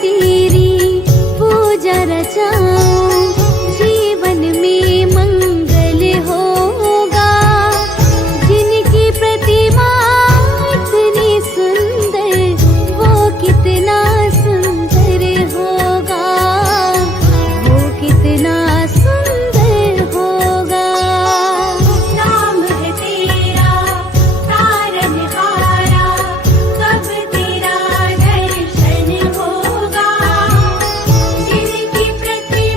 तेरी पूजा रचाऊं, जीवन में मंगल होगा। जिनकी प्रतिमा इतनी सुंदर, वो कितना सुंदर होगा, वो कितना सुंदर होगा। नाम है तेरा तारनहारा, कब तेरा दर्शन होगा। जिनकी प्रतिमा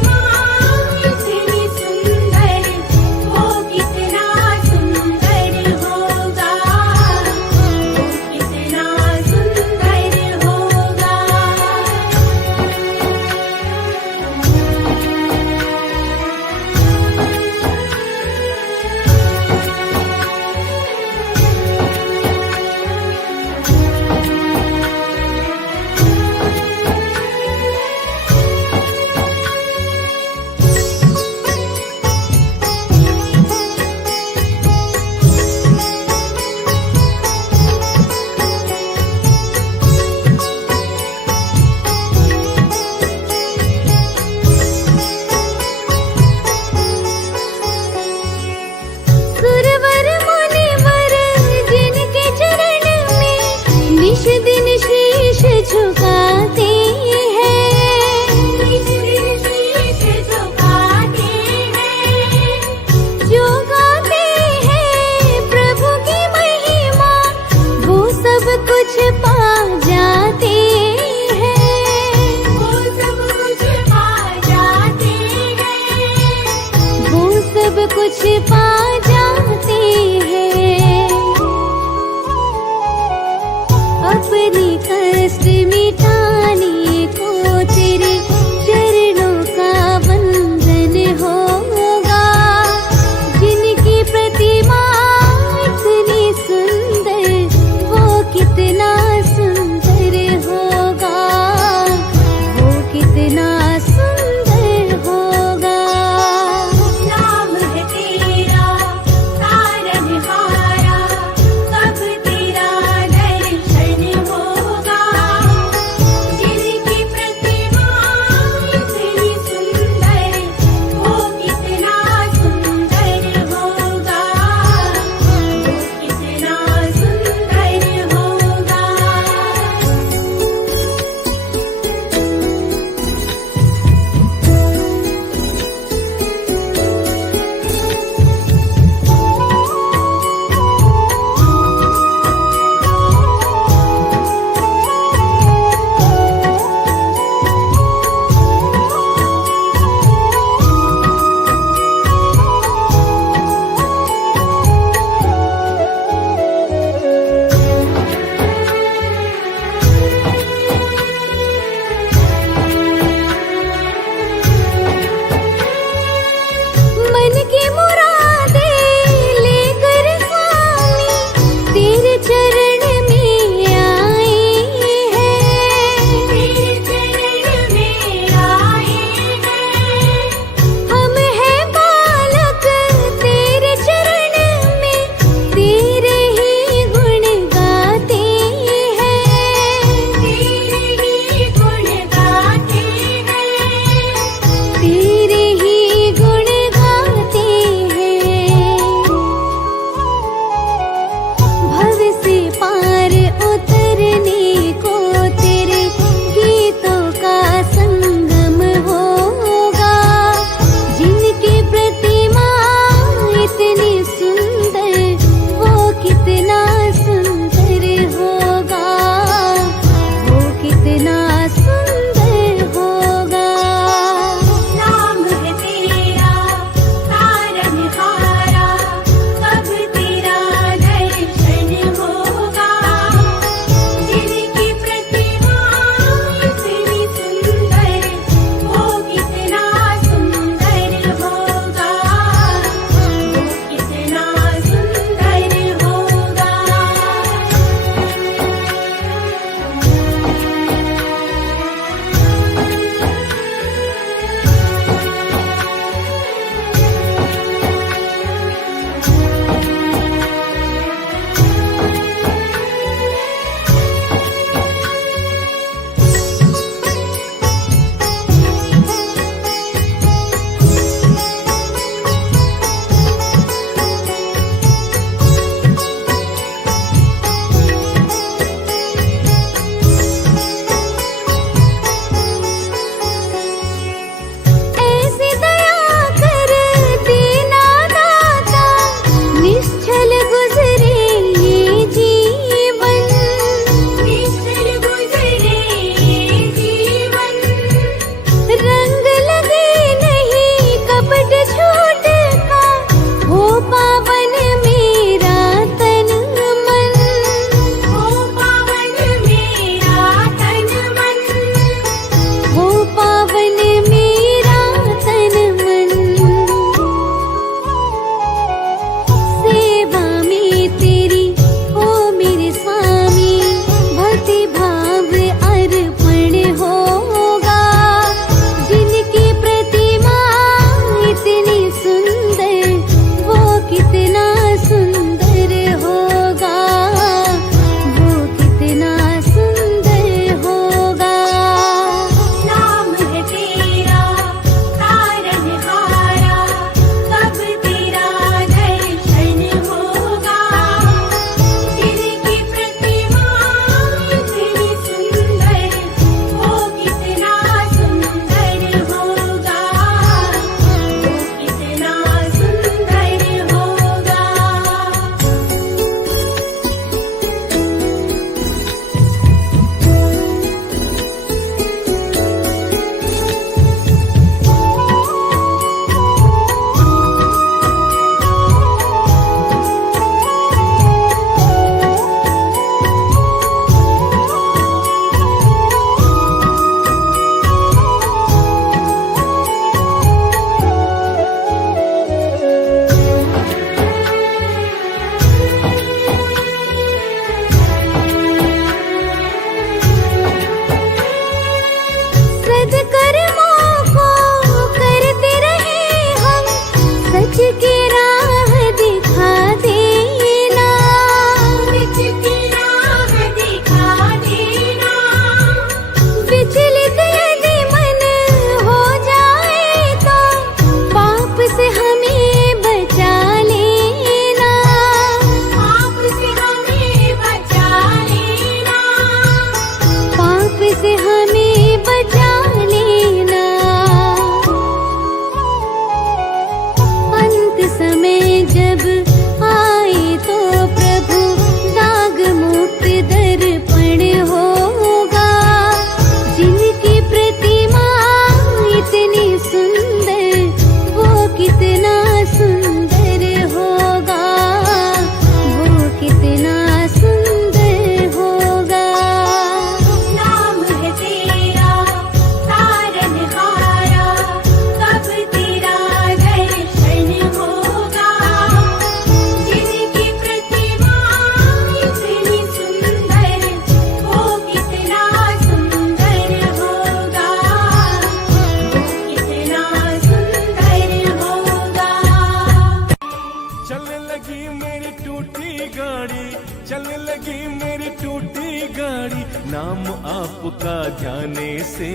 से,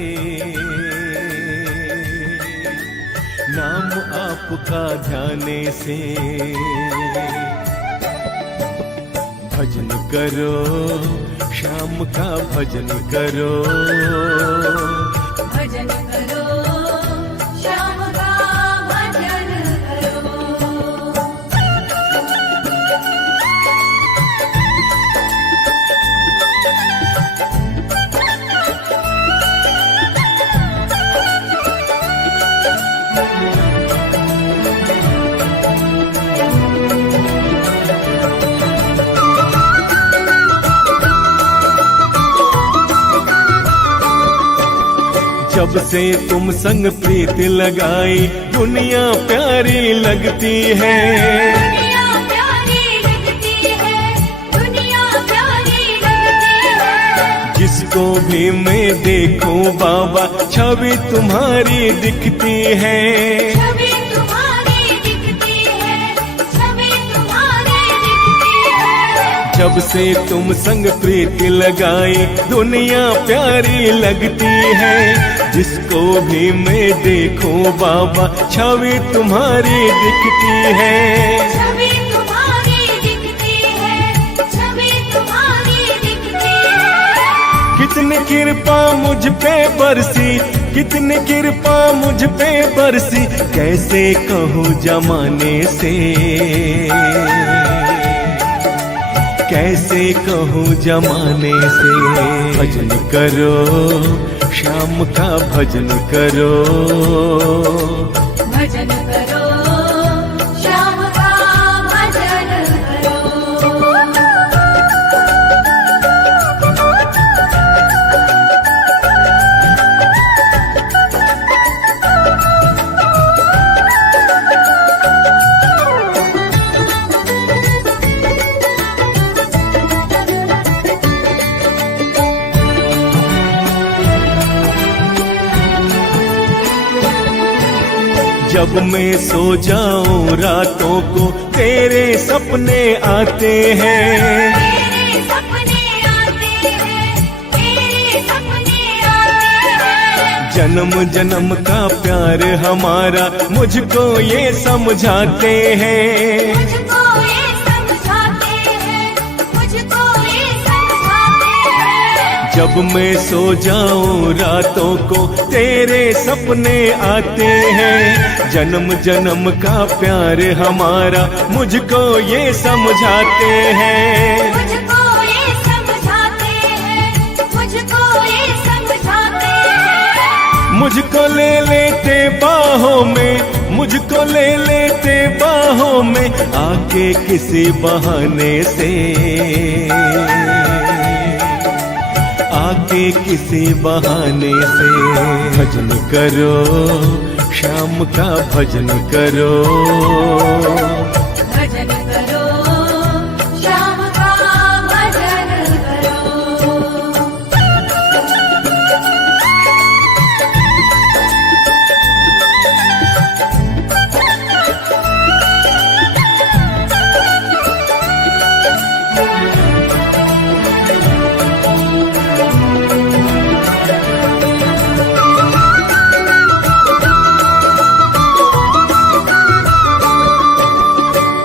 नाम आपका ध्याने से। भजन करो श्याम का भजन करो, भजन करो श्याम का भजन करो। जब से तुम संग प्रीत लगाई दुनिया प्यारी लगती है, दुनिया प्यारी लगती है, दुनिया प्यारी लगती है। जिसको भी मैं देखूं बाबा छवि तुम्हारी दिखती है। छवि तुम्हारी दिखती है, छवि तुम्हारी दिखती है। जब से तुम संग प्रीत लगाई दुनिया प्यारी लगती है, जिसको भी मैं देखूं बाबा छवि तुम्हारी दिखती है। छवि तुम्हारी दिखती है, छवि तुम्हारी दिखती है। कितनी कृपा मुझ पे बरसी, कितनी कृपा मुझ पे बरसी, कैसे कहूँ जमाने से, कैसे कहूँ जमाने से। भजन करो श्याम का भजन करो, भजन करो श्याम का भजन करो। जब मैं सो जाऊं रातों को तेरे सपने आते हैं, तेरे सपने आते हैं, तेरे सपने आते हैं। जन्म जन्म का प्यार हमारा मुझको ये समझाते हैं। मुझको ये समझाते हैं, मुझको ये समझाते हैं। जब मैं सो जाऊं रातों को तेरे सपने आते हैं, जन्म जन्म का प्यार हमारा मुझको ये समझाते हैं। मुझको ये समझाते हैं, मुझको ये समझाते हैं। मुझको ले लेते बाहों में, मुझको ले लेते बाहों में, आके किसी बहाने से, आके किसी बहाने से। भजन करो श्याम का भजन करो, भजन करो श्याम का भजन करो।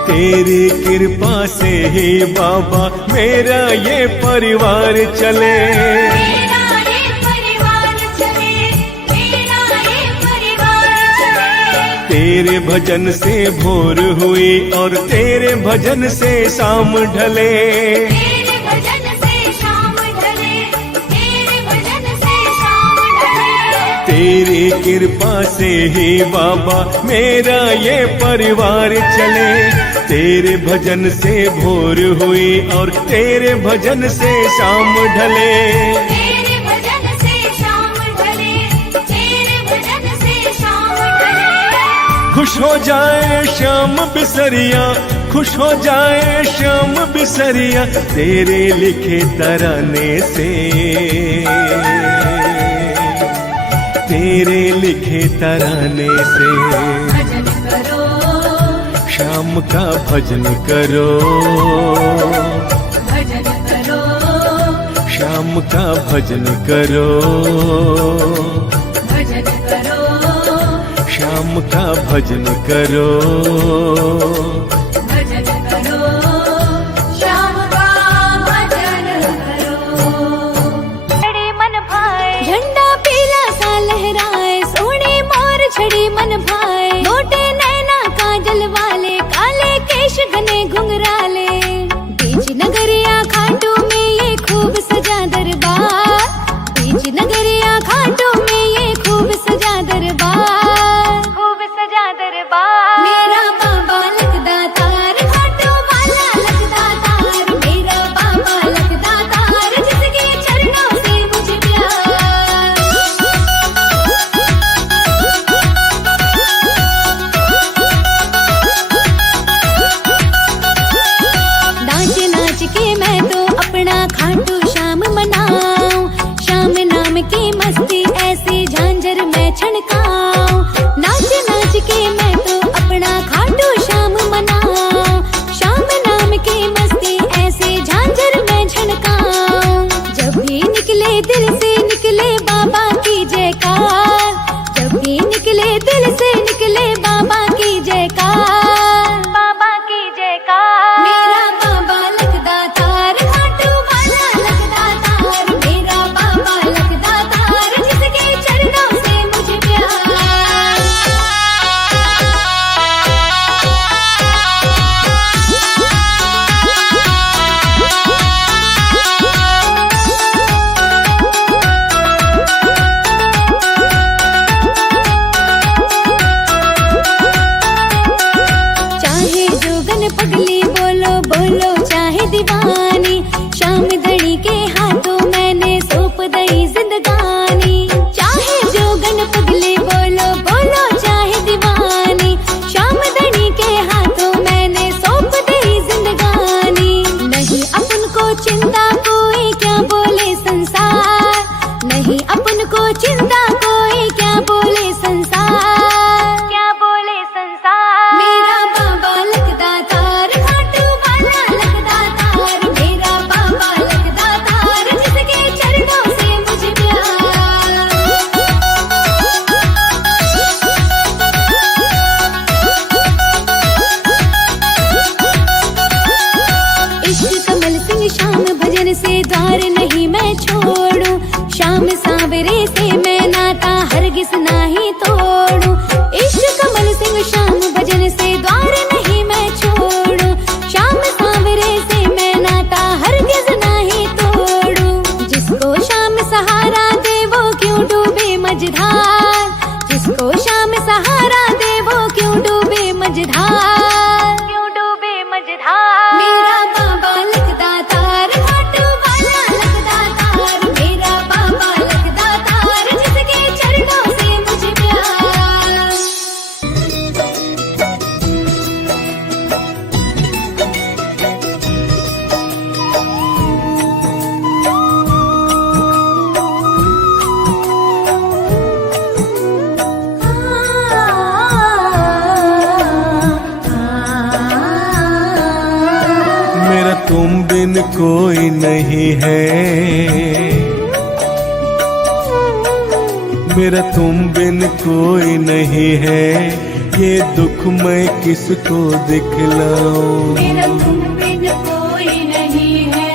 तेरी कृपा से ही बाबा मेरा ये परिवार चले। मेरा ये परिवार चले, मेरा ये परिवार चले। तेरे भजन से भोर हुई और तेरे भजन से शाम ढले। तेरे भजन से शाम ढले, तेरे भजन से शाम ढले। तेरी कृपा से ही बाबा मेरा ये परिवार चले। तेरे भजन से भोर हुई और तेरे भजन से शाम ढले। तेरे भजन से शाम ढले, तेरे भजन से शाम ढले। खुश हो जाए श्याम बिसरिया, खुश हो जाए श्याम बिसरिया, तेरे लिखे तराने से, तेरे लिखे तराने से। भजन करो श्याम का भजन करो, भजन करो श्याम का भजन करो, भजन करो, श्याम का भजन करो, भजन करो, श्याम का भजन करो। छड़ी मन भाए झंडा पीला सा लहराए, सोने मोर छड़ी मन भाए, मोटे नैना काजल वाले, काले केश घने घुंघराले, बीच नगरिया खाटू में ये खूब सजा दरबार, बीच नगरिया खाटू में ये खूब सजा दरबार, खूब सजा दरबार। मेरा बाबा लगदा तार, खाटू वाला लगदा तार, मेरा बाबा लगदा तार, जिसके चरणों से मुझे प्यार। नाच नाच के मैं तो अपना खाटू श्याम मनाऊं, श्याम नाम की मस्ती ऐसी झांझर मैं छनकाऊं, नाच नाच के मैं तो अपना खाटू श्याम मनाऊं, श्याम नाम की मस्ती ऐसी झांझर मैं छनकाऊं। जब भी निकले दिल से निकले बाबा की जयकार, जब भी निकले दिल से निकले बाबा की जयकार, बाबा की जयकार। मेरा बाबा लगदा तार, खाटू वाला लगदा तार, मेरा बाबा लगदा तार, जिसके चरणों से मुझे प्यार। चाहे जोगन पगली बोलो बोलो चाहे दीवानी, श्याम धनी के हाथों मैंने सौंप दई जिंदगानी, चाहे जोगन पगली बोलो बोलो चाहे दीवानी, श्याम धनी के हाथों मैंने सौंप दई जिंदगानी। नहीं अपन को चिंता कोई क्या बोले संसार, नहीं अपन को चिंता कोई क्या बोले संसार, क्या बोले संसार। मेरा बाबा लगदा तार, खाटू वाला लगदा तार, मेरा बाबा लगदा तार, जिसके चरणों से मुझे प्यार। इश्क कमल सिंह श्याम भजन से द्वार नहीं मैं छोड़ूं, श्याम सांवरे से मैं नाता हरगिज नाही तोड़ूं, इश्क कमल सिंह श्याम भजन से द्वार नहीं मैं छोड़ूं, श्याम सांवरे से मैं नाता हरगिज नाही तोड़ूं। जिसको श्याम सहारा दे वो क्यों डूबे मझधार, जिसको श्याम सहारा दे वो क्यों डूबे मझधार, क्यों डूबे मझधार। मेरा बाबा लगदा तार, खाटू वाला लगदा तार, मेरा बाबा लगदा तार, जिसके चरणों से मुझे प्यार। मेरा तुम बिन कोई नहीं है, मेरा तुम बिन कोई नहीं है, ये दुख मैं किसको दिखलाऊं। मेरा तुम बिन कोई नहीं है,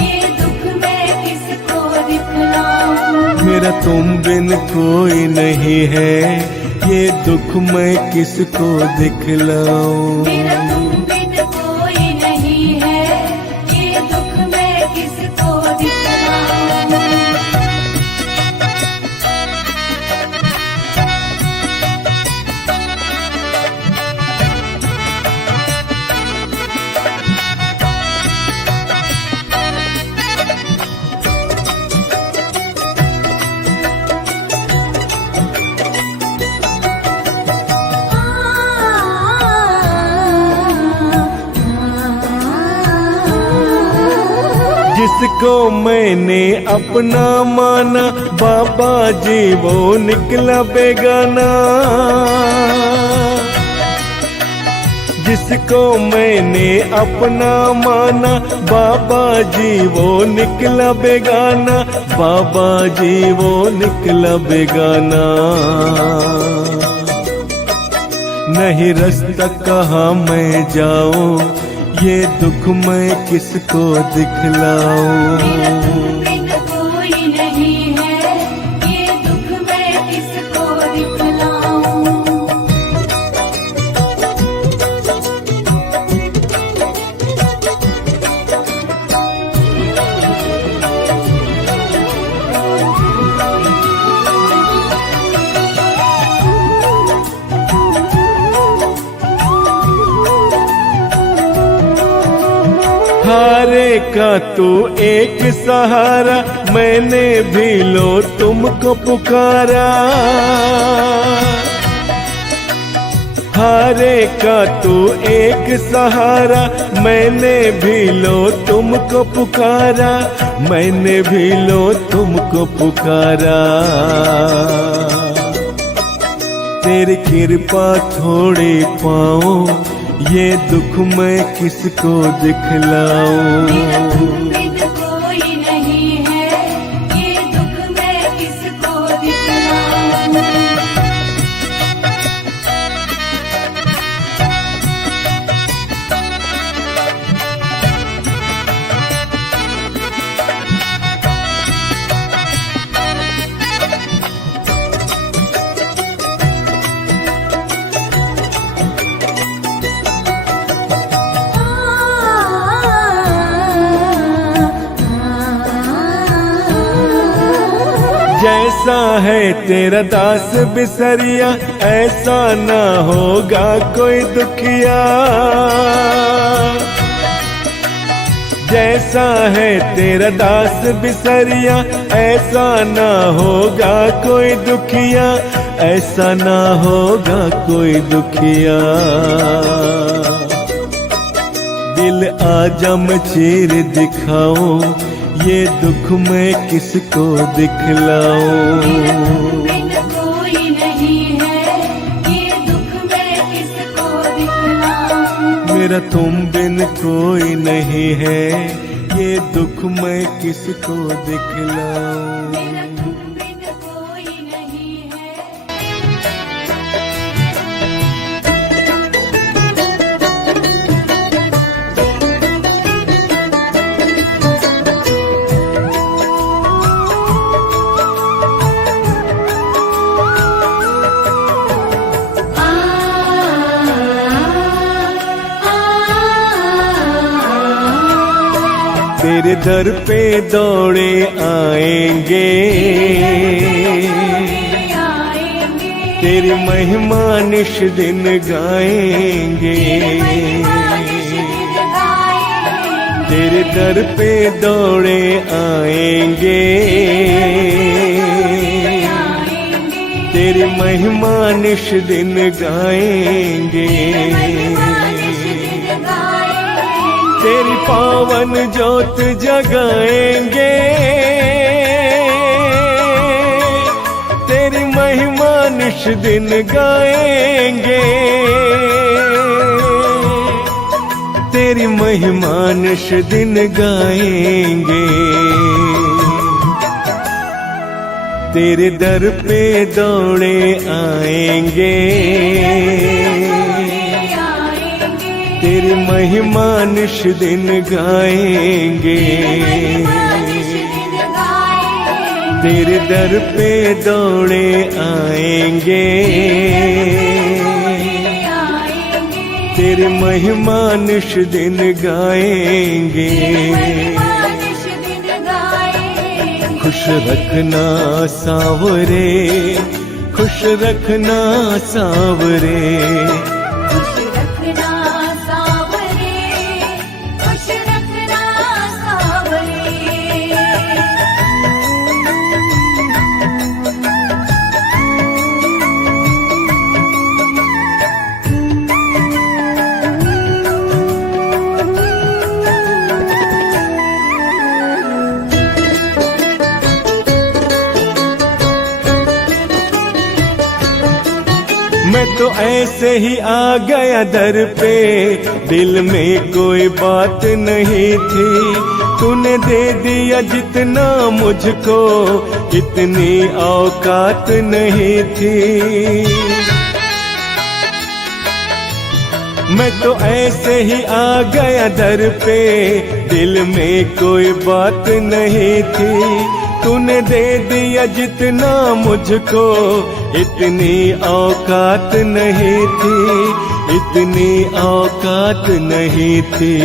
ये दुख मैं किसको दिखलाऊं। मेरा तुम बिन कोई नहीं है, ये दुख मैं किसको दिखलाऊं। मेरा तुम बिन कोई नहीं है, ये दुख मैं किसको दिखलाऊं। जिसको मैंने अपना माना, बाबा जी वो निकला बेगाना। जिसको मैंने अपना माना, बाबा जी वो निकला बेगाना, बाबा जी वो निकला बेगाना। नहीं रास्ता कहाँ मैं जाऊं, ये दुख मैं किसको दिखलाऊं। बिन कोई नहीं है, ये दुख मैं किसको दिखलाऊं। हारे का तू एक सहारा, मैंने भी लो तुमको पुकारा। हारे का तू एक सहारा, मैंने भी लो तुमको पुकारा, मैंने भी लो तुमको पुकारा। तेरी कृपा थोड़ी पाऊं, ये दुख मैं किसको दिखलाऊं। बिन कोई नहीं है, ये दुख मैं किसको दिखलाऊं। जैसा है तेरा दास बिसरिया, ऐसा ना होगा कोई दुखिया। जैसा है तेरा दास बिसरिया, ऐसा ना होगा कोई दुखिया, ऐसा ना होगा कोई दुखिया। दिल आजा मैं चीर दिखाऊं, ये दुख मैं किसको दिखलाऊं। बिन कोई नहीं है, ये दुख मैं किसको दिखलाऊं। मेरा तुम बिन कोई नहीं है, ये दुख मैं किसको दिखलाऊं। मेरा तुम बिन कोई नहीं है। तेरे दर पे दौड़े आएंगे, तेरी महिमा निश दिन गाएंगे। तेरे दर पे दौड़े आएंगे, तेरी महिमा निश दिन गाएंगे। तेरी पावन ज्योत जगाएंगे, तेरी महिमा निश दिन गाएंगे। तेरी महिमा निश दिन गाएंगे। तेरे दर पे दौड़े आएंगे, तेरी महिमा निश दिन गाएंगे। तेरे दर पे दौड़े आएंगे, तेरी महिमा निश दिन गाएंगे। खुश रखना सांवरे, खुश रखना सांवरे। मैं तो ऐसे ही आ गया दर पे, दिल में कोई बात नहीं थी, तूने दे दिया जितना मुझको, इतनी औकात नहीं थी। मैं तो ऐसे ही आ गया दर पे, दिल में कोई बात नहीं थी, तूने दे दिया जितना मुझको, इतनी औकात नहीं थी, इतनी औकात नहीं थी।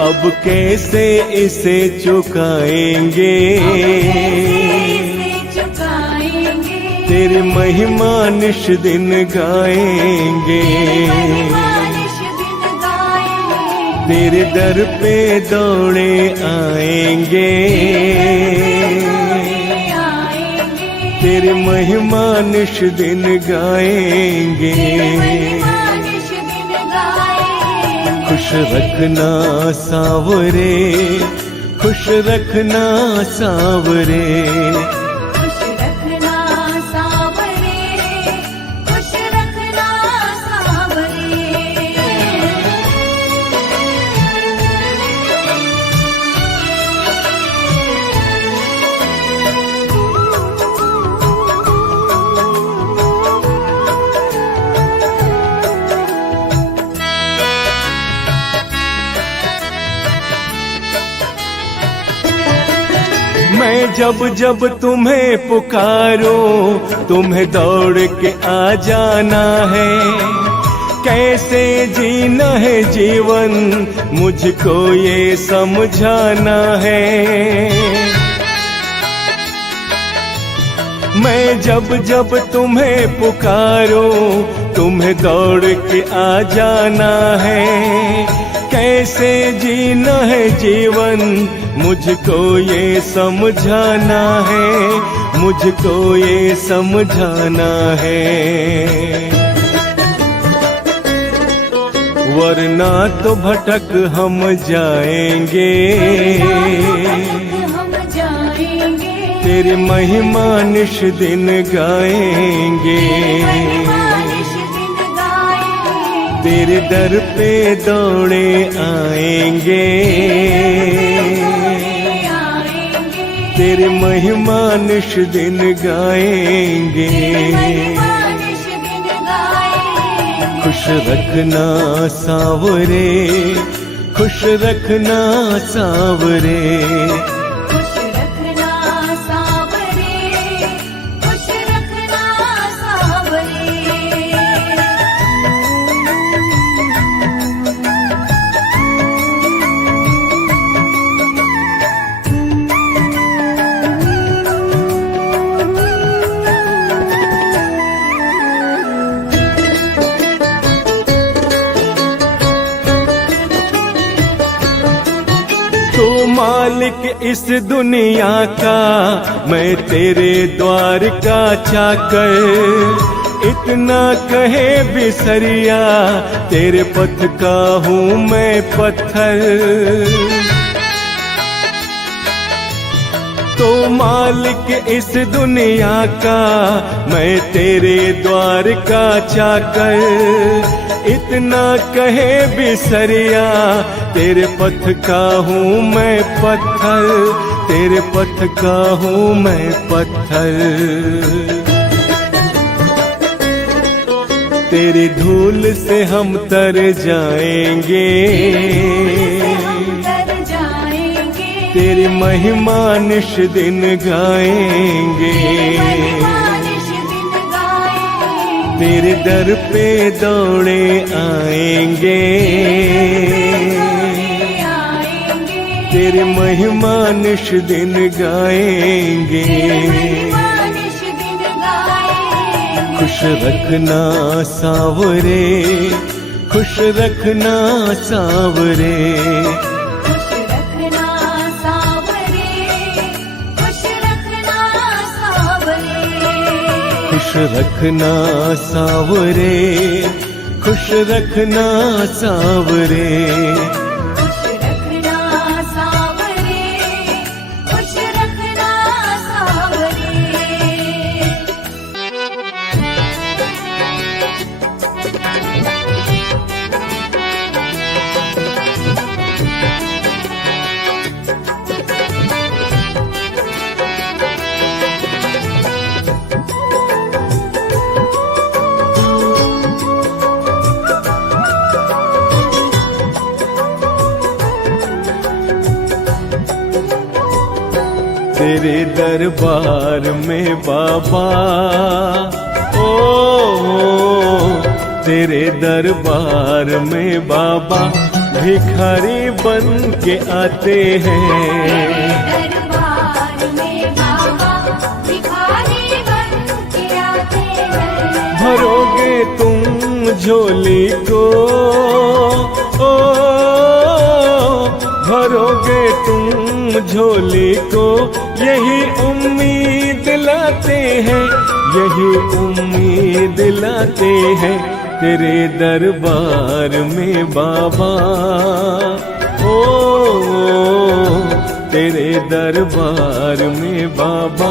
अब कैसे इसे चुकाएंगे, तेरी महिमा निश दिन गाएंगे, तेरे दर पे दौड़े आएंगे, तेरी महिमा निश दिन गाएंगे। खुश रखना सावरे, खुश रखना सावरे, मैं जब जब तुम्हें पुकारूं, तुम्हें दौड़ के आ जाना है, कैसे जीना है जीवन मुझको ये समझाना है। मैं जब जब तुम्हें पुकारूं, तुम्हें दौड़ के आ जाना है, कैसे जीना है जीवन मुझको ये समझाना है, मुझको ये समझाना है। वरना तो भटक हम जाएंगे, तेरी महिमा निश दिन गाएंगे, तेरे दर पे दौड़े आएंगे, तेरी महिमा निश दिन गाएंगे। खुश रखना सावरे, खुश रखना सावरे, तू मालिक इस दुनिया का, मैं तेरे द्वार का चाकर, इतना कहे बिसरिया, तेरे पथ का हूँ मैं पत्थर। तो मालिक इस दुनिया का, मैं तेरे द्वार का चाकर, इतना कहे बिसरिया, तेरे पथ का हूँ मैं पत्थर, तेरे पथ का हूँ मैं पत्थर। तेरी धूल से हम तर जाएंगे, तेरी महिमा निश दिन गाएंगे, तेरे दर पे दौड़े आएंगे, तेरी महिमा निश दिन गाएंगे। खुश रखना सावरे, खुश रखना सावरे, खुश रखना सावरे, खुश रखना सावरे, खुश रखना सावरे, खुश रखना सावरे। तेरे दरबार में बाबा, ओ तेरे दरबार में बाबा भिखारी बन के आते हैं। दरबार में बाबा भिखारी बन के आते हैं। भरोगे तुम झोली को, ओ भरोगे तुम झोली को, यही उम्मीद लाते हैं, यही उम्मीद लाते हैं तेरे दरबार में बाबा, ओ तेरे दरबार में बाबा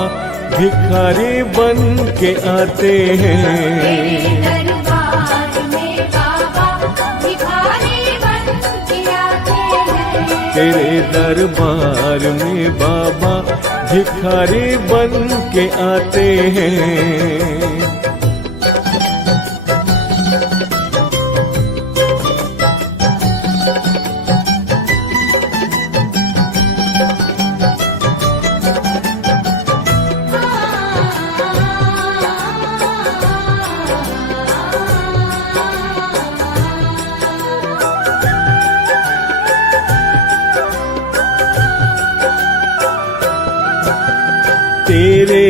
भिखारी बन के आते हैं। दरबार में बाबा भिखारी बन के आते हैं। तेरे दरबार में बाबा भिखारी बन के आते हैं। तेरे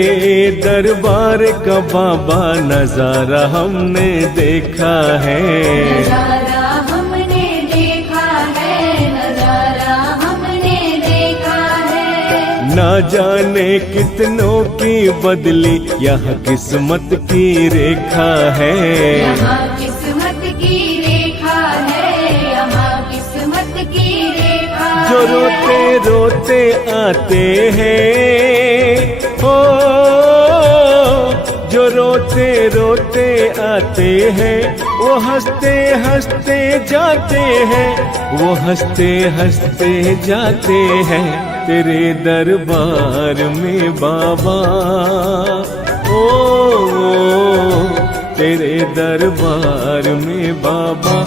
दरबार का बाबा नजारा हमने देखा है, नजारा हमने देखा है, नजारा हमने देखा है। ना जाने कितनों की बदली यहाँ किस्मत की रेखा है, यहाँ किस्मत की रेखा है, यहाँ किस्मत की रेखा जो है। रोते रोते आते हैं, ओ जो रोते रोते आते हैं, वो हंसते हंसते जाते हैं, वो हंसते हंसते जाते हैं तेरे दरबार में बाबा, ओ तेरे दरबार में बाबा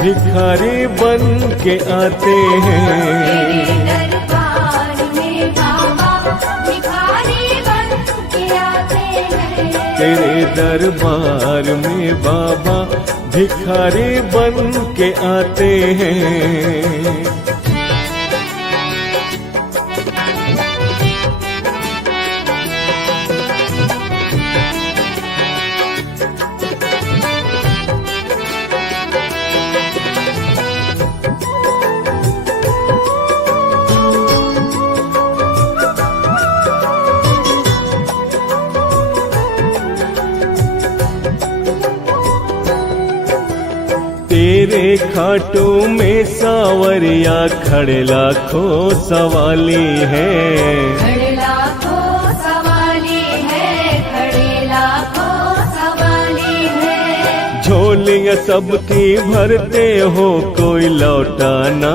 भिखारी बन के आते हैं। दरबार में बाबा भिखारी बन के आते हैं। तेरे दरबार में बाबा भिखारी बन के आते हैं। तेरे खाटू में सावरिया खड़े लाखों सवाली है, खड़े लाखों सवाली है, खड़े लाखों सवाली है। झोलियाँ सबकी भरते हो, कोई लौटाना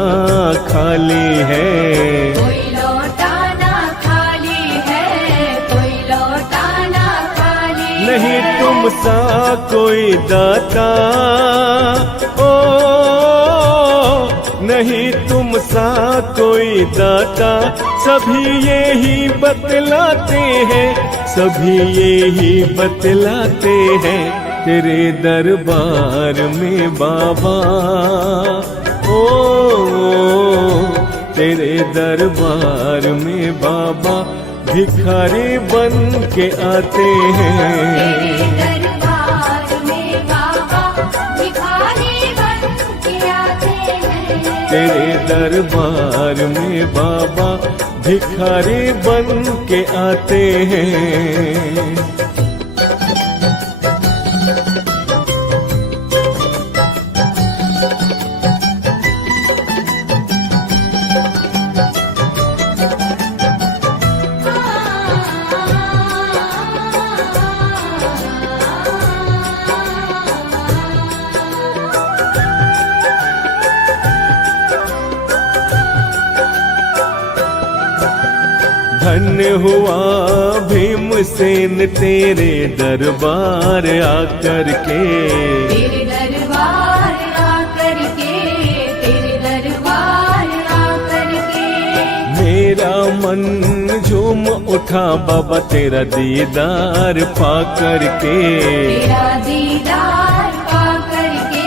खाली है, कोई लौटाना खाली है, कोई लौटाना खाली नहीं है। तुम सा कोई दाता, ओ नहीं तुम सा कोई दाता, सभी यही बतलाते हैं, सभी यही बतलाते हैं तेरे दरबार में बाबा, ओ तेरे दरबार में बाबा भिखारी बन के आते हैं। दरबार में बाबा भिखारी बन के आते हैं। तेरे दरबार में बाबा भिखारी बन के आते हैं। धन्य हुआ भीमसेन तेरे दरबार आकर के, तेरे दरबार आकर के, तेरे दरबार आकर के। मेरा मन झूम उठा बाबा तेरा दीदार पा करके। तेरा दीदार पा करके,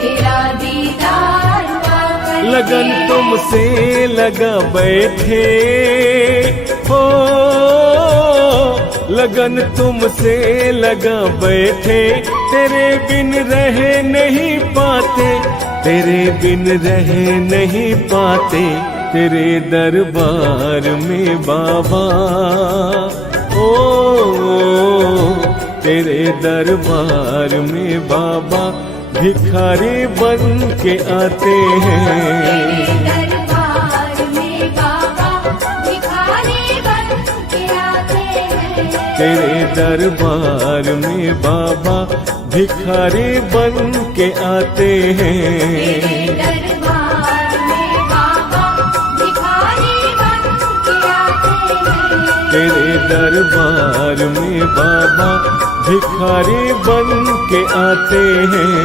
तेरा दीदार पा करके। लगन तुमसे लगा बैठे हो, लगन तुमसे लगा बैठे, तेरे बिन रह नहीं पाते, तेरे बिन रह नहीं पाते, तेरे दरबार में बाबा। ओ तेरे दरबार में बाबा भिखारी बन के आते हैं। दरबार में बाबा भिखारी बन के आते हैं। तेरे दरबार में बाबा भिखारी बन के आते हैं। दरबार में बाबा भिखारी बन के आते हैं। तेरे दरबार में बाबा भिखारी बन के आते हैं।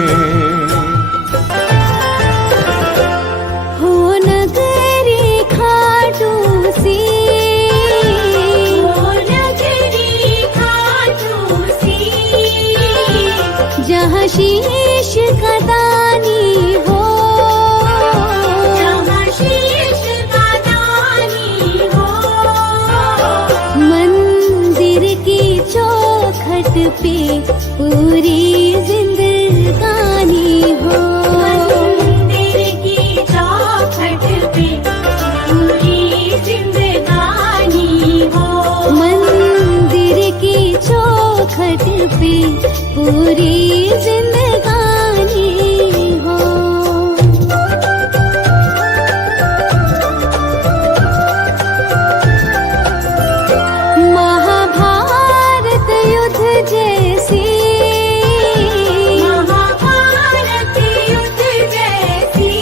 हो नगरी खाटू सी, हो नगरी खाटू सी, जहाँ शीश का दानी हो, जहाँ शीश का दानी हो। मंदिर की चौखट पे पूरी जिंदगानी हो। मंदिर की चौखट पे पूरी जिंदगानी हो। मंदिर की चौखट पे पूरी जिंदगानी हो। महाभारत युद्ध जैसी, महाभारत युद्ध जैसी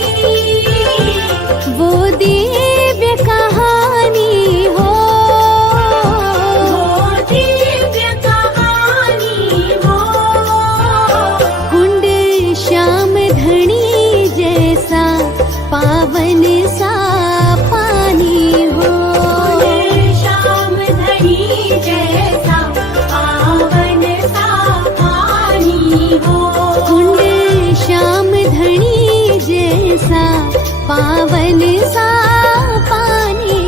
वो दिव्य कहानी हो। वो दिव्य कहानी हो। कुंड श्याम धनी जैसा पावन सा पानी हो। श्याम धनी जैसा पावन सा पानी हो। कुंड श्याम धनी जैसा पावन सा पानी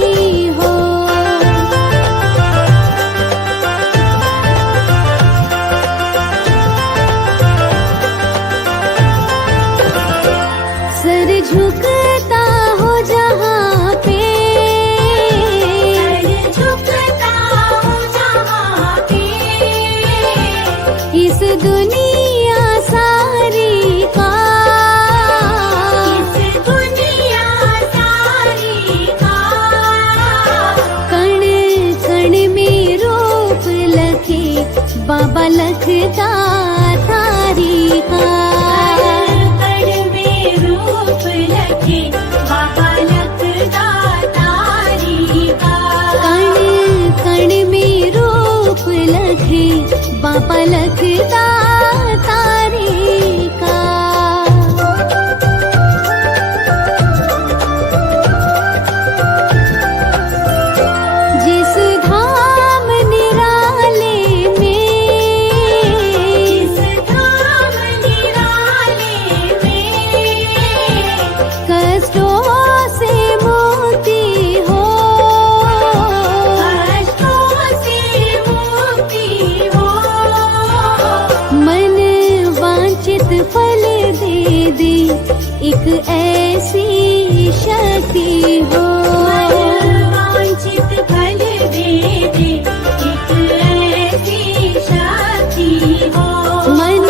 हो। सर झुकता हो जहाँ पे, सर झुकता हो जहाँ पे, इस दुनिया सारी का, इस दुनिया सारी का। कण कण में रूप लखे बाबा लखता तारी का। कण में रूप लखे बाबा लखता तारी का। कण कण में रूप लखे बाबा लखता तारी का। जिस धाम निराले में, इस धाम निराले में कष्टों से मुक्ति हो, कष्टों से मुक्ति हो। मन वांछित फल दे दे एक ऐसी शक्ति हो। वांछित फल दे दे एक ऐसी शक्ति हो। मन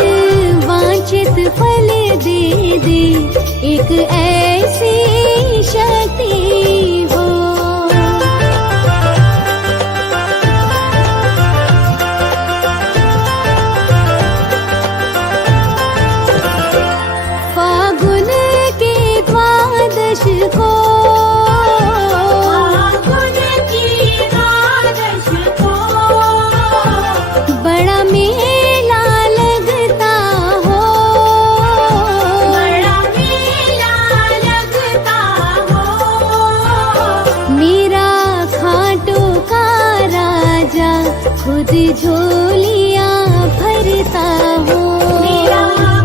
वांछित फल दे दे एक ऐसी शक्ति हो। फागुन के द्वादश को, फागुन की द्वादश को बड़ा मेला लगता हो। बड़ा मेला लगता हो। खुद झोलियां भरता हो। मेरा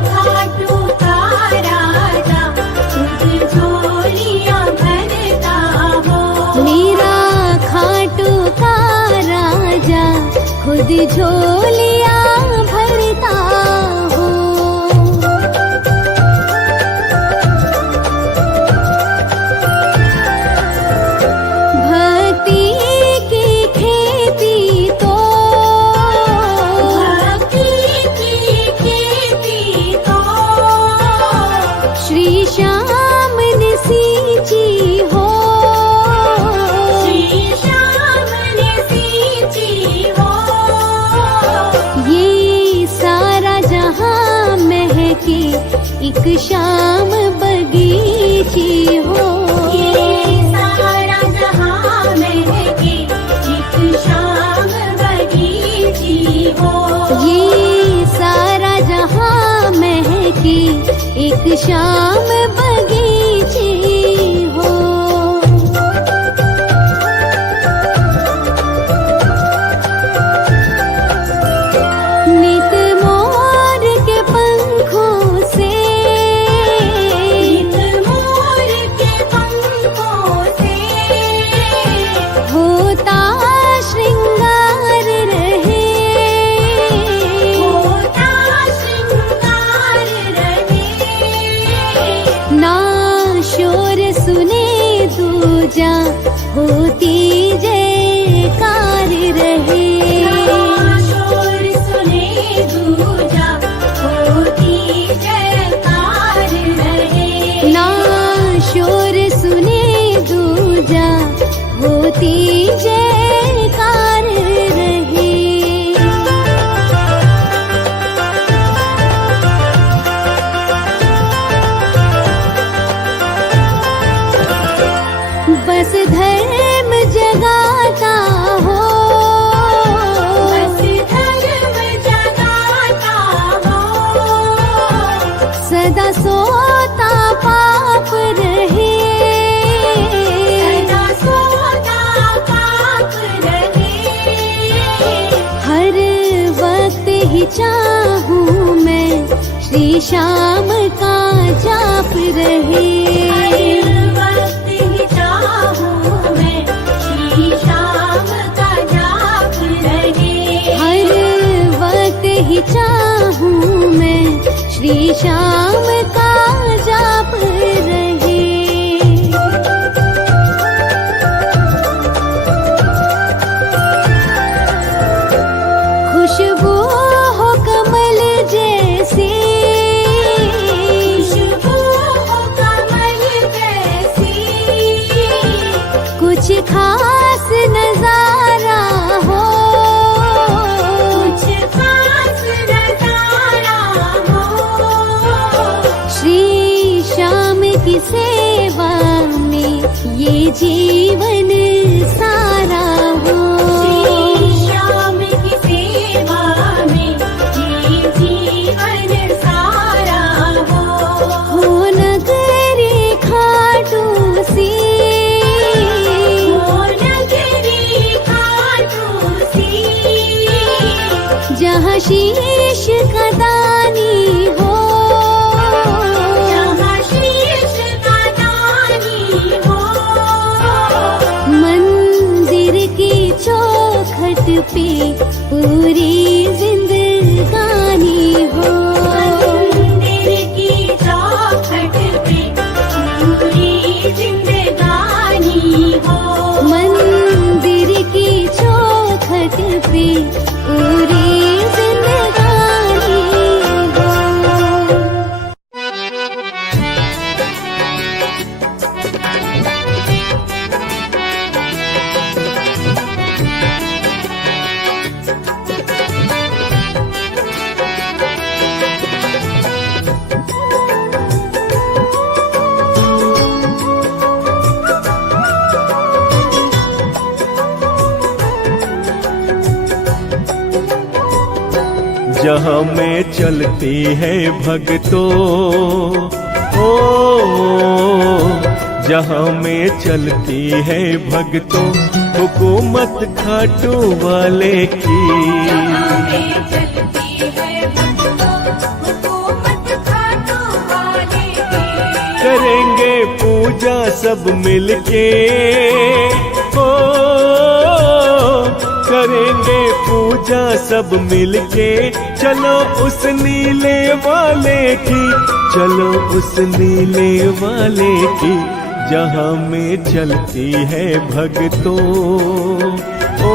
खाटू का राजा खुद झोलियां भरता हो। मेरा खाटू का राजा खुद झोलियां भरता हो। भक्ति की खेती तो श्री श्याम ने सींची हो। श्री श्याम ने सींची हो। ये सारा जहां महके एक शाम बगीची हो। ये सारा जहां महके एक शाम बगीची हो। ये सारा जहां महके एक शाम बगीची हो। नित मोर के पंखों से मोर के पंखों से होता श्रृंगार रहे। होता श्रृंगार रहे। ना शोर सुने दूजा होती जयकार रहे। शोर सुने दूजा होती जयकार रहे। ना शोर सुने दूजा होती जयकार रहे। बस धर्म जगाता हो। बस धर्म जगाता हो। सदा सोता पाप रहे। सदा सोता पाप रहे। हर वक्त ही चाहूं मैं श्री श्याम का जाप रहे। हर वक्त ही चाहूं मैं श्री श्याम का जाप रहे। हर वक्त ही चाहूं मैं श्री श्याम का जाप रहे। खुशबू हो कमल जैसी। खुशबू हो कमल जैसी। कुछ खास नजारा हो। कुछ खास नजारा हो। श्री श्याम की सेवा में ये जीवन सारा हो। श्री श्याम की सेवा में ये जीवन सारा हो। नगरी खाटू सी। हो नगरी खाटू सी। जहाँ शीश का दानी हो। जहाँ शीश का दानी हो। मंदिर की चौखट पे पूरी जिंदगानी हो। मंदिर की चौखट पे पूरी जिंदगानी हो। मंदिर की चौखट पे पूरी जिंदगानी हो। जहाँ में चलती है भक्तों ओ, जहाँ में चलती है भक्तों हुकूमत खाटू वाले की। जहाँ में चलती है भक्तों हुकूमत खाटू वाले की। करेंगे पूजा सब मिलके, ओ करेंगे पूजा सब मिलके, चलो उस नीले वाले की, चलो उस नीले वाले की, जहाँ में चलती है भक्तों, ओ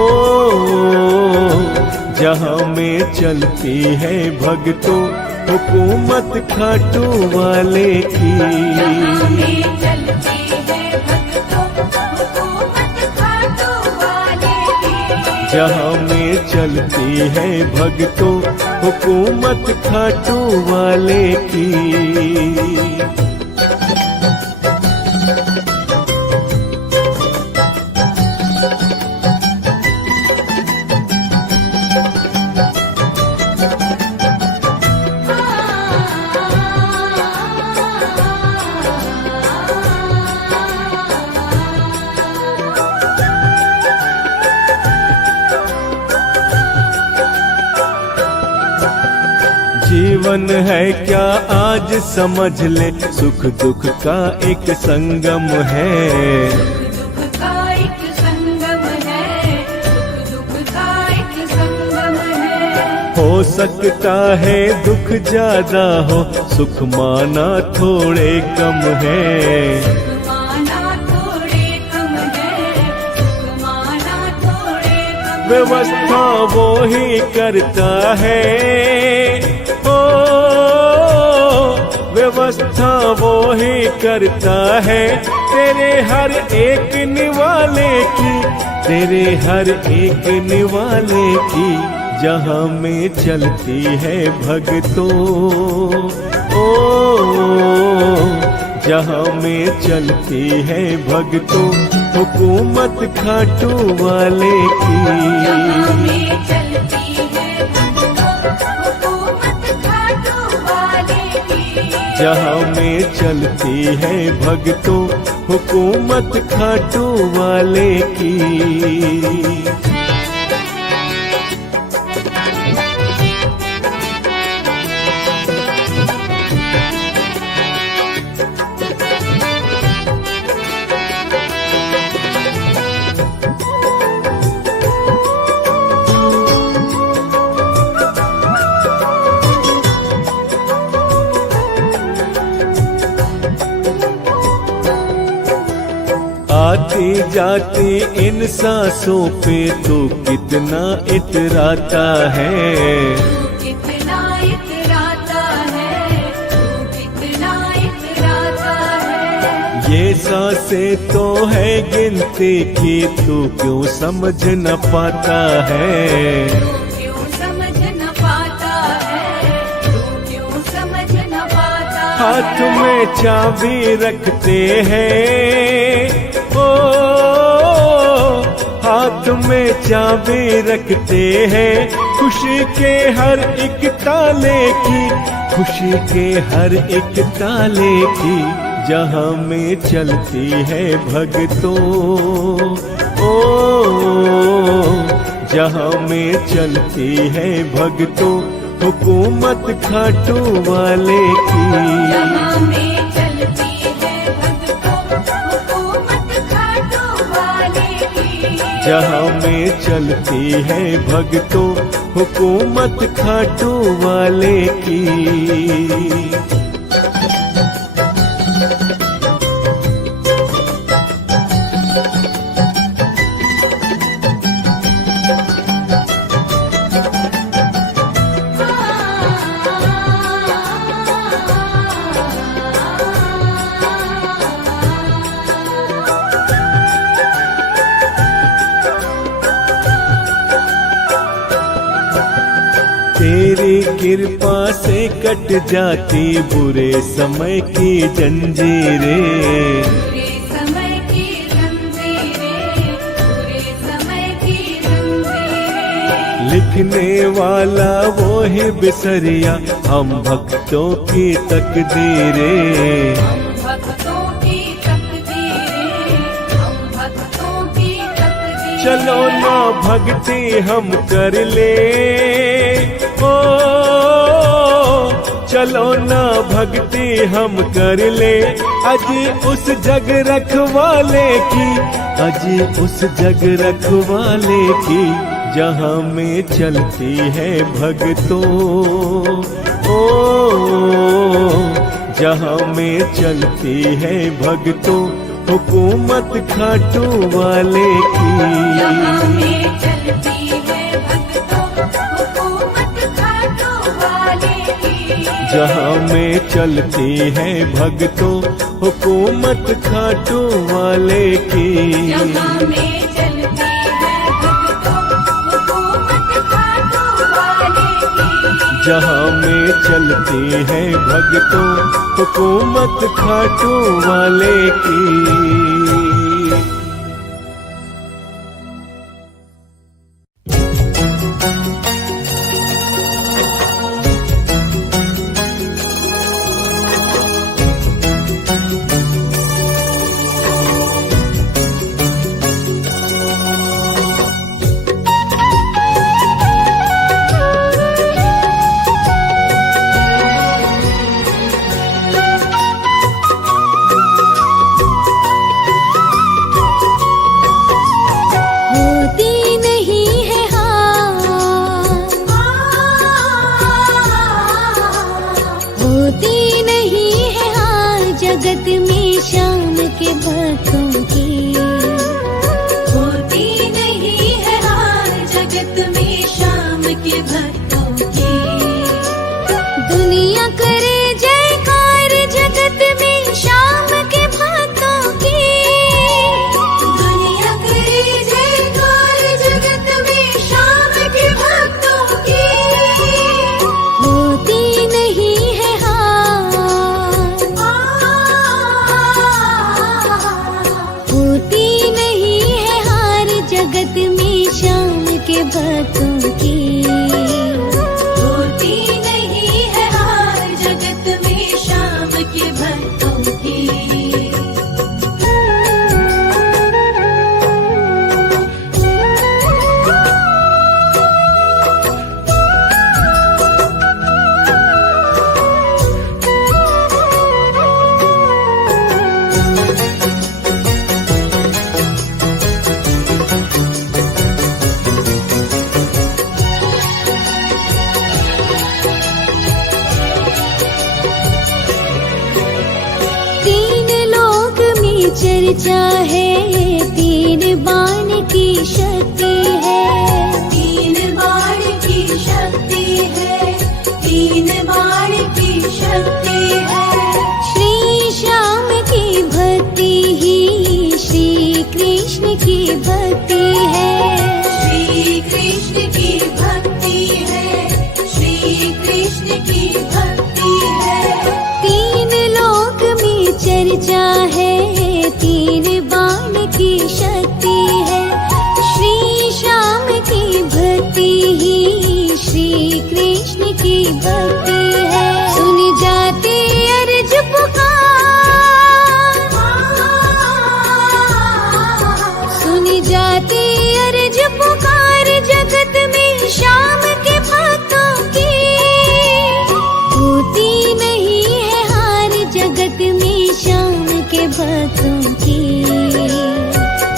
जहाँ में चलती है भक्तों हुकूमत खाटू वाले की। जहाँ में चलती है भक्तों हुकूमत खाटू वाले की। जहाँ में चलती है भक्तों हुकूमत खाटू वाले की। जीवन है क्या आज समझ ले, सुख दुख का एक संगम है। दुख का एक संगम है, दुख का एक संगम है। हो सकता है दुख ज्यादा हो, सुख माना थोड़े कम है। सुख माना थोड़े कम है, सुख माना थोड़े कम। व्यवस्था वो ही करता है, व्यवस्था वो ही करता है, तेरे हर एक निवाले की, तेरे हर एक निवाले की, जहाँ में चलती है भक्तों, ओ जहाँ में चलती है भक्तों हुकूमत खाटू वाले की। जहाँ में चलती है भक्तों हुकूमत खाटू वाले की। जहाँ में चलती है भक्तों हुकूमत खाटू वाले की। आती जाती इन सांसों पे तू कितना इतराता है, कितना इतराता है, कितना इतराता है। ये सांसें तो है गिनती की, तू क्यों समझ न पाता है। तू क्यों समझ न पाता है, तू क्यों समझ न पाता है। हाथ में चाबी रखते हैं, ओ हाथ में चाबी रखते हैं, खुशी के हर एक ताले की, खुशी के हर एक ताले की, जहाँ में चलती है भक्तों, ओ जहाँ में चलती है भक्तों हुकूमत खाटू वाले की। जहाँ में चलती है भक्तों हुकूमत खाटू वाले की। जहाँ में चलती है भक्तों हुकूमत खाटू वाले की। तेरी कृपा से कट जाती बुरे समय की जंजीरें, बुरे समय की जंजीरें, बुरे समय की जंजीरें। लिखने वाला वो ही बिसरिया हम भक्तों की तकदीरें, हम भक्तों की तकदीरें, हम भक्तों की तकदीरें। चलो ना भक्ति हम कर ले, ओ चलो ना भक्ति हम कर ले, अजी उस जग रखवाले की, अजी उस जग रखवाले की, जहाँ में चलती है भक्तों, ओ जहाँ में चलती है भक्तों हुकूमत खाटू वाले की। जहाँ में चलती है भक्तों हुकूमत खाटू वाले की। जहाँ में चलती है भक्तों हुकूमत खाटू वाले की। जहाँ में चलती है भक्तों हुकूमत खाटू वाले की। जहाँ में चलती है भक्तों हुकूमत खाटू वाले की। चर्चा है तीन बाण की शक्ति है, तीन बाण की शक्ति है, तीन बाण की शक्ति है। श्री श्याम की भक्ति ही श्री कृष्ण की भक्ति है, श्री कृष्ण की भक्ति है, श्री कृष्ण की भक्ति है। तीन लोक में चर्चा है तीन बाण की शक्ति है, श्री श्याम की भक्ति ही श्री कृष्ण की भक्ति है। सुन जाती अर्ज पुकार, सुन जाती अर्ज पुकार जगत में श्याम के भक्तों की। होती नहीं है हार जगत में श्याम के भक्तों की।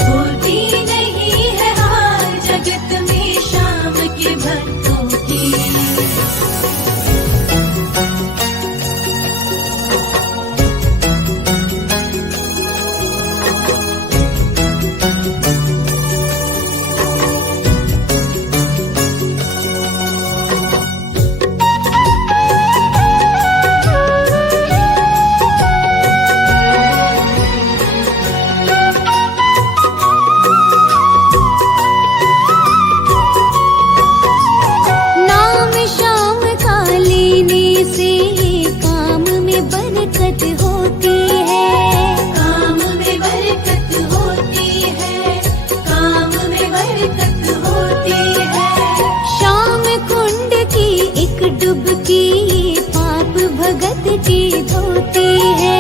होती नहीं है हार जगत में श्याम के भक्तों की। की धोती है,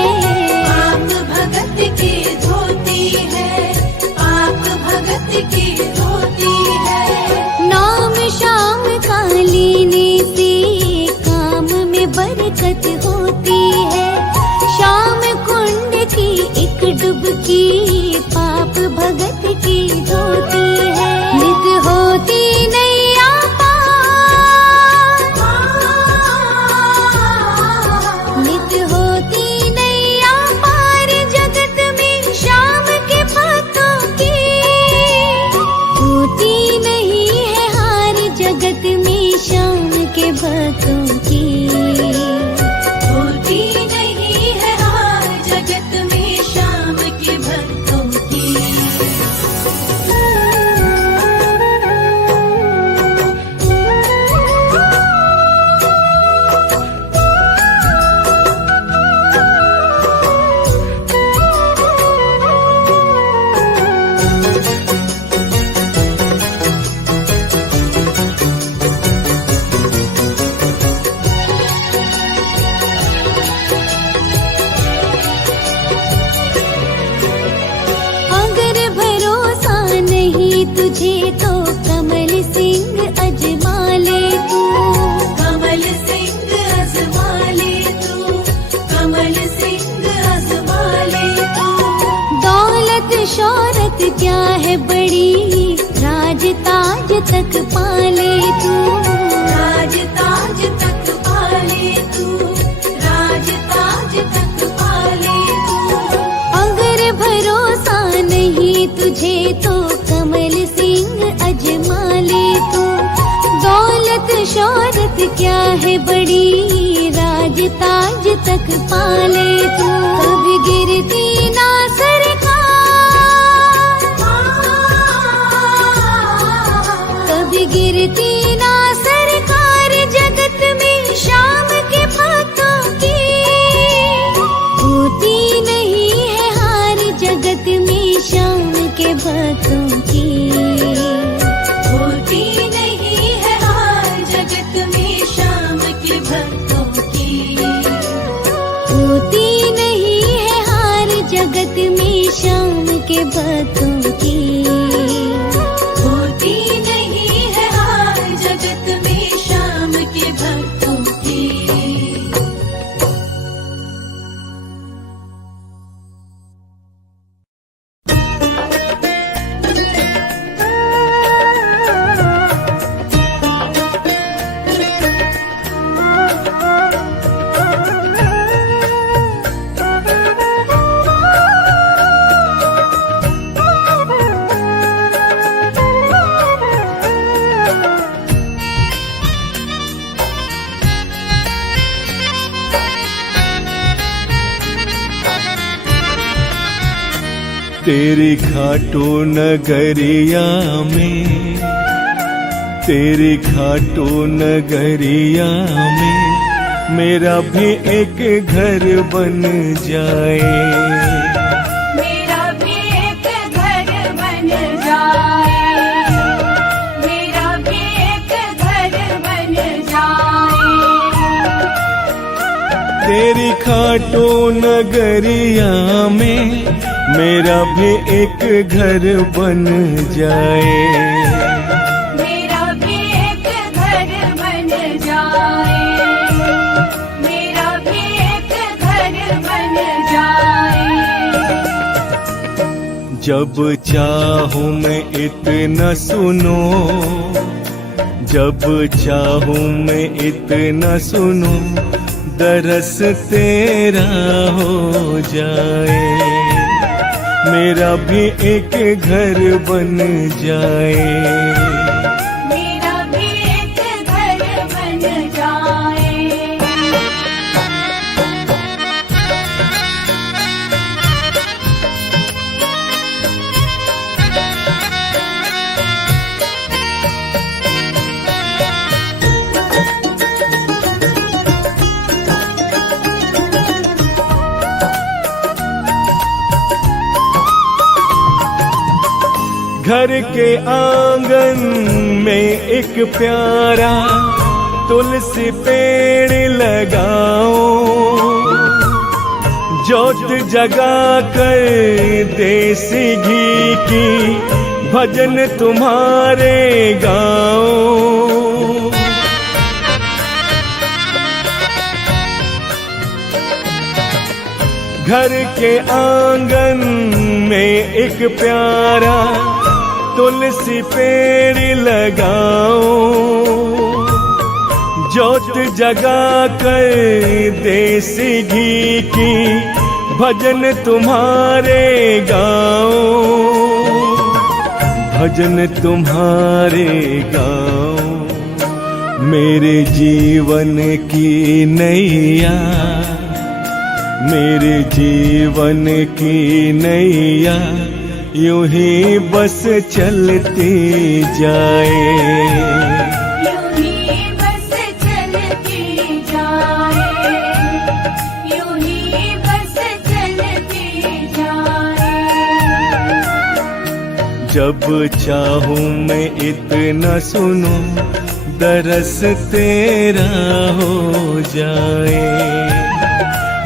पाप भगत की धोती है, पाप भगत की धोती जगत होती है। श्याम कुंड की एक डुबकी पाप भगत की धोती है। नित होती नैया पार, नित होती नैया पार जगत में श्याम के भक्तों की। होती नहीं है हार जगत में श्याम के भक्तों की। होती नहीं है हार जगत में श्याम के भक्तों की। अगर भरोसा नहीं तुझे तो कमल सिंह अजमा ले तू। कमल सिंह आजमा ले तू, कमल सिंह आजमा ले तू। दौलत शौहरत क्या है बड़ी, राज ताज तक पाले तू। राज ताज तक पाले तू, राज ताज तक पाले तू। अगर भरोसा नहीं तुझे तो कमल सिंह अजमा ले तू। दौलत शौहरत क्या है बड़ी, राज ताज तक पाले तू। कभी गिरती ना सरकार, कभी गिरती ना सरकार जगत में श्याम के भक्तों की। होती नहीं है हार जगत में श्याम के भक्तों की। होती नहीं है हार जगत में श्याम के भक्तों की। होती नहीं है हार जगत में श्याम के भक्तों की। होती नहीं है हार जगत में श्याम के भक्तों की। तेरी खाटू नगरिया में, तेरी खाटू नगरिया में मेरा भी एक घर बन जाए। मेरा भी एक घर बन जाए, मेरा भी एक घर बन जाए। तेरी खाटू नगरिया में मेरा भी एक घर बन जाए। मेरा भी एक घर बन जाए, मेरा भी एक घर बन जाए। जब चाहूं मैं इतना सुनो, जब चाहूं मैं इतना सुनो, दरस तेरा हो जाए। मेरा भी एक घर बन जाए। मेरा भी एक घर बन जाए। घर के आंगन में एक प्यारा तुलसी पेड़ लगाओ, जोत जगा कर देसी घी की भजन तुम्हारे गाओ। घर के आंगन में एक प्यारा तुलसी पेड़ लगाओ, ज्योत जगा कर देसी घी की भजन तुम्हारे गाओ, भजन तुम्हारे गाओ। मेरे जीवन की नैया, मेरे जीवन की नैया यूं ही बस चलती जाए, यूं ही बस चलती जाए, यूं ही बस चलती जाए। जब चाहूं मैं इतना सुनूं दरस तेरा हो जाए,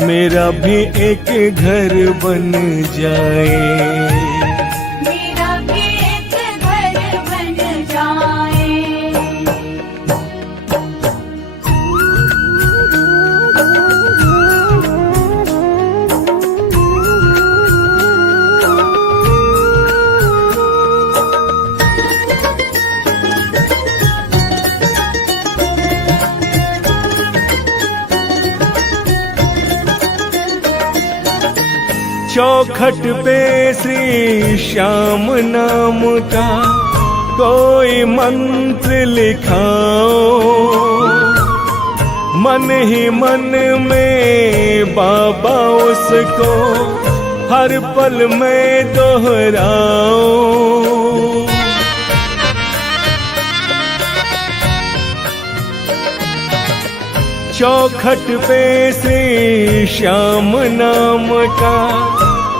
मेरा भी एक घर बन जाए, मेरा भी एक घर बन जाए। चौखट पे श्री श्याम नाम का कोई मंत्र लिखाओ, मन ही मन में बाबा उसको हर पल में दोहराओ। चौखट पे श्री श्याम नाम का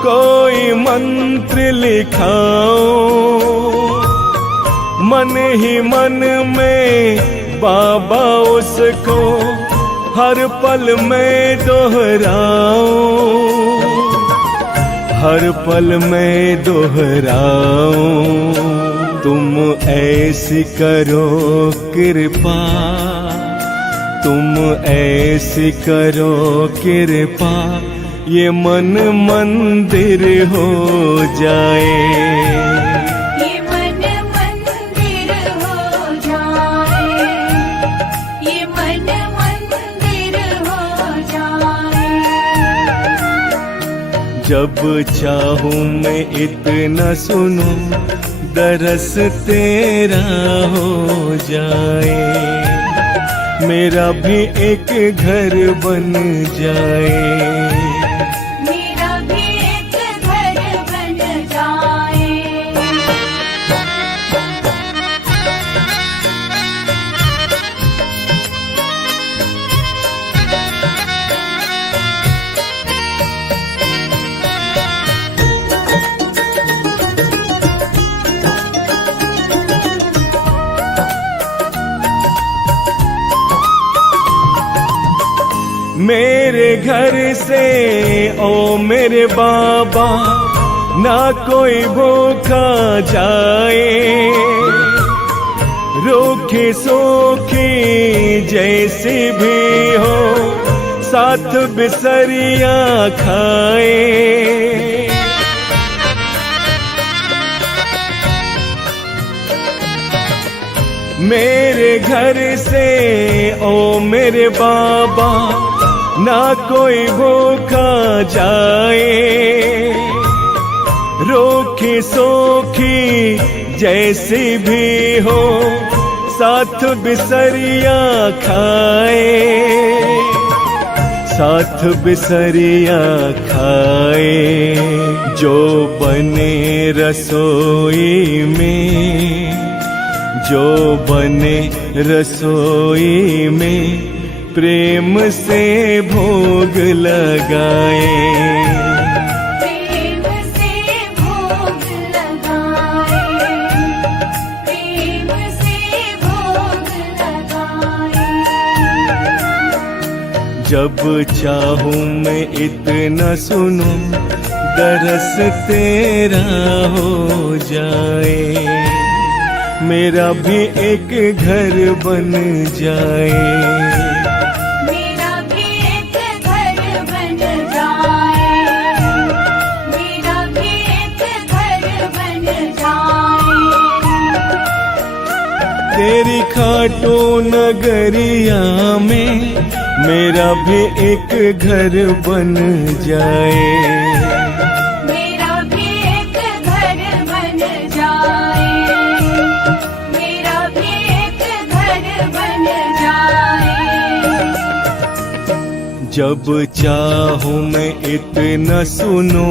कोई मंत्र लिखाओ, मन ही मन में बाबा उसको हर पल में दोहराओ, हर पल में दोहराओ। तुम ऐसी करो कृपा, तुम ऐसी करो कृपा, ये मन मंदिर हो जाए, ये मन मंदिर हो जाए, ये मन मंदिर हो जाए। जब चाहूं मैं इतना सुनूं दरस तेरा हो जाए, मेरा भी एक घर बन जाए, मेरा भी एक घर बन जाए। मेरे घर से ओ मेरे बाबा ना कोई भूखा जाए, रूखी सूखी जैसी भी हो साथ बिसरिया खाए। मेरे घर से ओ मेरे बाबा ना कोई भूखा जाए, रूखी सूखी जैसी भी हो साथ बिसरिया खाए, साथ बिसरिया खाए। जो बने रसोई में, जो बने रसोई में प्रेम से भोग लगाए, प्रेम से भोग लगाए, प्रेम से भोग लगाए। जब चाहूं मैं इतना सुनूं दरस तेरा हो जाए, मेरा भी एक घर बन जाए, मेरा भी एक घर बन जाए। खाटू नगरिया में मेरा भी एक घर बन जाए। मेरा भी एक घर बन जाए, मेरा भी एक घर बन जाए। जब चाहूं मैं इतना सुनो,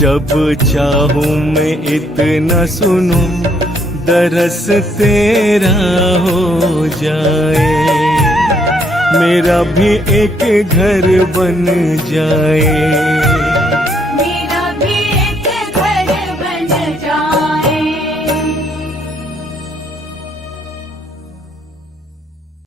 जब चाहूं मैं इतना सुनो, दरस तेरा हो जाए। मेरा भी एक घर बन जाए।